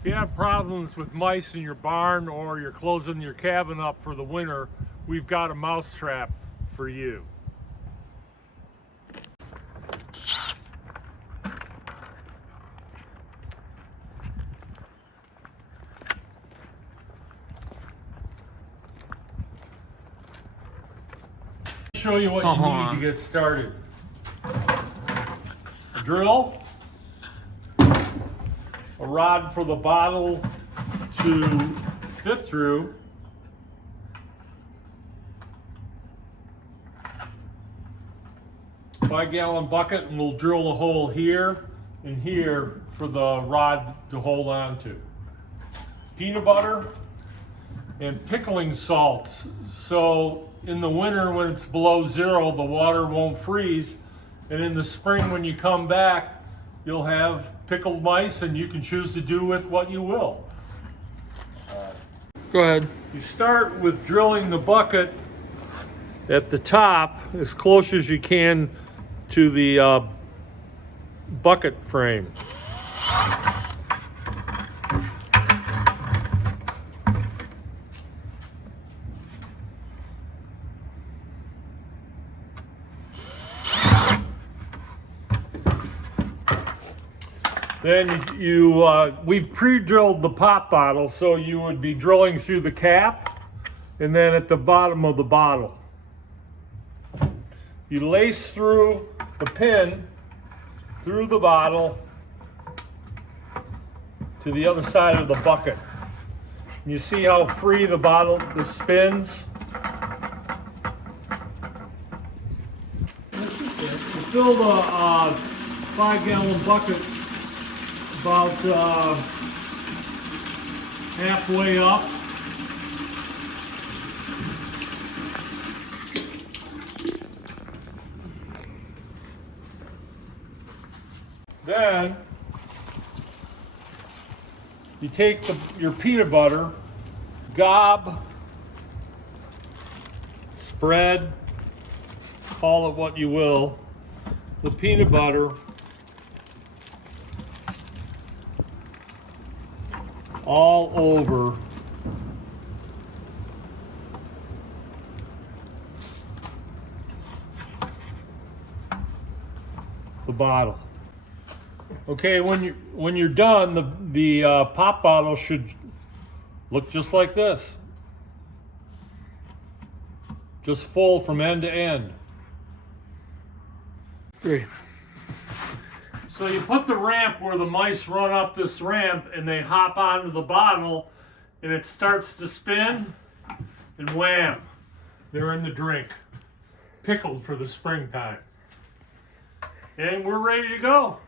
If you have problems with mice in your barn or you're closing your cabin up for the winter, we've got a mouse trap for you. Show you what you need to get started. A drill, a rod for the bottle to fit through, a 5-gallon bucket, and we'll drill a hole here and here for the rod to hold on to. Peanut butter and pickling salts, so in the winter when it's below zero the water won't freeze, and in the spring when you come back you'll have pickled mice and you can choose to do with what you will. Go ahead. You start with drilling the bucket at the top as close as you can to the bucket frame. Then we've pre-drilled the pop bottle, so you would be drilling through the cap and then at the bottom of the bottle. You lace through the pin through the bottle to the other side of the bucket. You see how free the spins? You fill the 5-gallon bucket about halfway up. Then you take your peanut butter, gob, spread, call it what you will, the peanut butter all over the bottle. Okay, when you're done, the pop bottle should look just like this, just full from end to end. Great. So you put the ramp where the mice run up this ramp and they hop onto the bottle and it starts to spin, and wham, they're in the drink, pickled for the springtime. And we're ready to go.